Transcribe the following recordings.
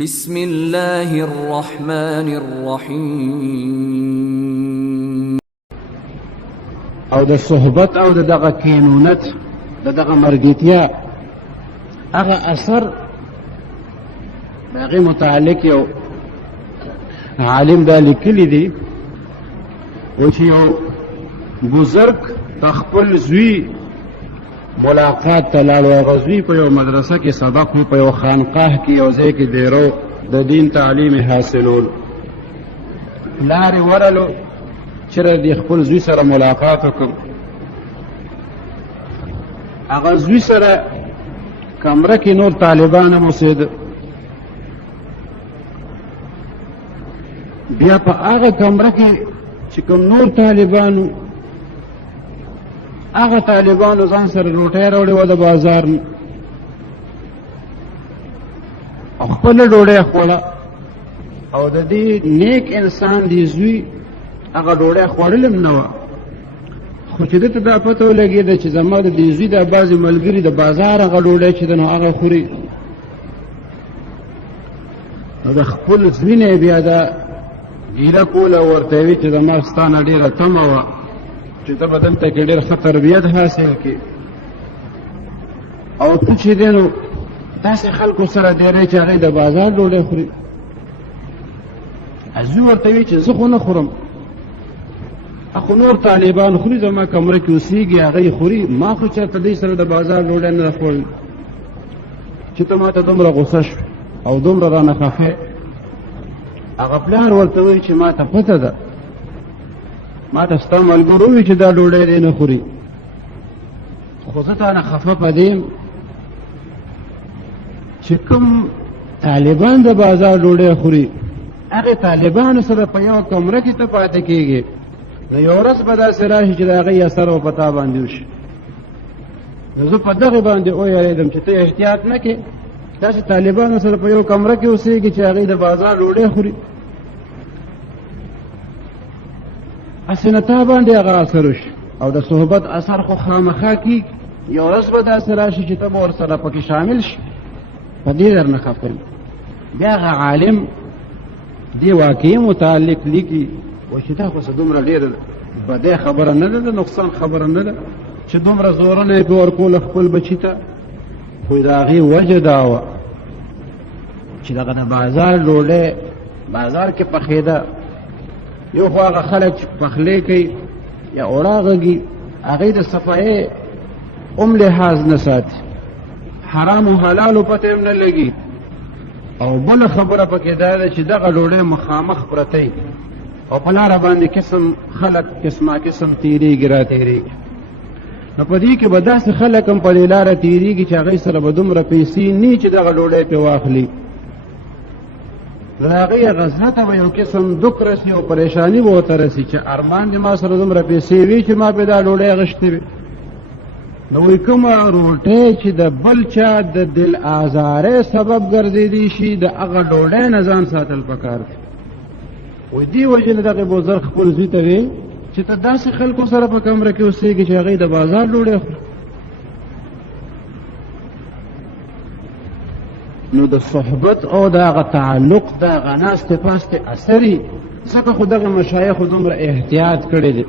بسم الله الرحمن الرحیم. او د صحبت او دغه کینونت دغه مرګیتیا هغه اثر هغه متعلق یو عالم دا لیکلی دی او چې یو بزرگ تخپل زوی ملاقات ته لاړ او غزوی په یو مدرسه کې سبق په یو خانقاه کې یو ځای کې دیرو د دین تعلیم حاصلول لارې ورلو چېرې د خپل زوی سره ملاقات وکړ هغه زوی سره کمره کې نور طالبان هم اوسېده بیا په هغه کمره کې چې کوم نور طالبانو هغه طالبانو ځان سره روټۍ راوړې وه د بازار نه او خپله ډوډۍ خوړه او د دې نیک انسان دی زوی هغه ډوډۍ خوړلې هم نه وه خو چې ده ته دا پته ولګېده چې زما د دې زوی دا بعضې ملګري د بازار هغه ډوډۍ چې ده نو هغه خوري نو د خپل زوی نه یې بیا دا ګیله کوله ورته وي چې زما ستا نه ډېره تمه وه چې ته به دلته کې ډېر ښه تربیت حاصل کړي او ته چې دی نو داسې خلکو سره ډېری چې هغوی د بازار ډوډۍ خوري زوی ورته وي چې زه خو نه خورم خو نور طالبان خوري زما کمره کې اوسېږي هغوی خوري ما خو چېرته دوی سره د بازار ډوډۍ نه ده خوړلې چې ته ما ته دومره غوسه شوې او دومره رانه خفې هغه پلار ورته وایي چې ما ته پته ده ما ته ستا ملګرو ووي چې دا ډوډۍ دی نه خوري خو زه تا نه خفه په دې یم چې کوم طالبان د بازار ډوډۍ خوري هغې طالبانو سره په یوه کمره کې ته پاتې کېږي نو یو ورځ به داسې راشي چې د هغې اثر به په تا باندې وشي نو زه په دغې باندې ویرېدم چې ته احتیاط نه کې داسې طالبانو سره په یو کمره کې اوسېږي چې هغې د بازار ډوډۍ خوري هسې نه تا باندې هغه اثر وشي او د صحبت اثر خو خامخا کېږي یو ورځ به داسې راشي چې ته به ورسره پکې شامل شي په دې درنه خفه یم بیا هغه عالم دې واقعي متعلق لیکي وایي چې دا خو څه دومره ډېره بدۍ خبره نه ده د نقصان خبره نه ده چې دومره زورنه یې پې ورکوله خپل بچي ته خو د هغې وجه دا وه چې دغه د بازار ډوډۍ بازار کې پخېده یو خو هغه خلک چې پخلی کوي یا اوړه غږي هغوی د صفایۍ هم لحاظ نه ساتي حرام و حلالو پته هم نه لګي او بله خبره پکې دا ده چې دغه ډوډۍ مخامخ پرتی او په لاره باندې قسم خلک قسمه قسم تېرېږي را تېرېږي نو په دې کې به داسې خلک هم په دې لاره تېرېږي چې هغوی سره به دومره پیسې نه چې دغه ډوډۍ پې واخلي نو د هغې غزه ته به یو قسم دک رسي او پریشاني به ورته رسي چې ارمان دې ما سره دومره پیسې وي چې ما پې دا ډوډۍ اخیستې وي نو وایي کومه روټۍ چې د بل چا د دل آزارۍ سبب ګرځېدی شي د هغه ډوډۍ نه ځان ساتل پکار دی وایي دې وجې نه دغې بزرګ خپل زوی ته وی چې ته داسې خلکو سره په کمره کې اوسېږي چې هغوی د بازار ډوډۍ خوري نو د صحبت او د هغه تعلق د هغه ناستې پاستې اثر یي ځکه خو دغه مشایخو دومره احتیاط کړی دی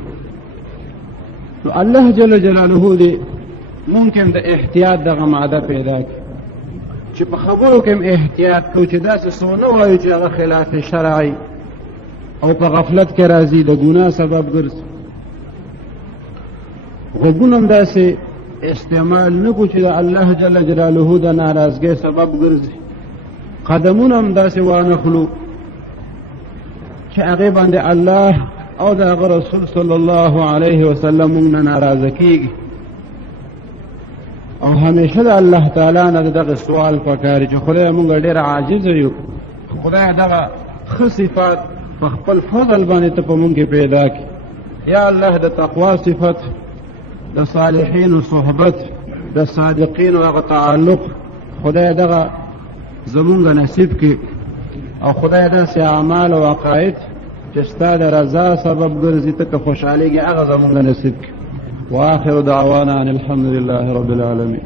نو الله جل جلاله دې ممکن د احتیاط دغه ماده پیدا کړي چې په خبرو کې هم احتیاط کوو چې داسې څه ونه وایو چې هغه خلاف شرعي او په غفلت کې راځي د ګناه سبب ګرځي غوږونه هم داسې استعمال نه کړو چې د الله جل جلاله د ناراضګۍ سبب ګرځي قدمونه هم داسې وانخلو چې هغې باندې الله او د هغه رسول صلی الله علیه وسلم موږ نه ناراضه کېږي او همیشه د الله تعالی نه دغه سوال پکار چې خدای موږ ډېر عاجز یو خدای دغه ښه صفات په خپل فضل باندې ته په موږ کې پیدا کړي یا الله د تقوا صفت د صالحینو صحبت د صادقینو هغه تعلق خدای دغه زمونږ نصیب کړي او خدای داسې اعمال او عقاید چې ستا د رضا سبب ګرځي ته که خوشحالېږي هغه زمونږ نصیب کړي وآخر دعوانا ان الحمد لله رب العالمين.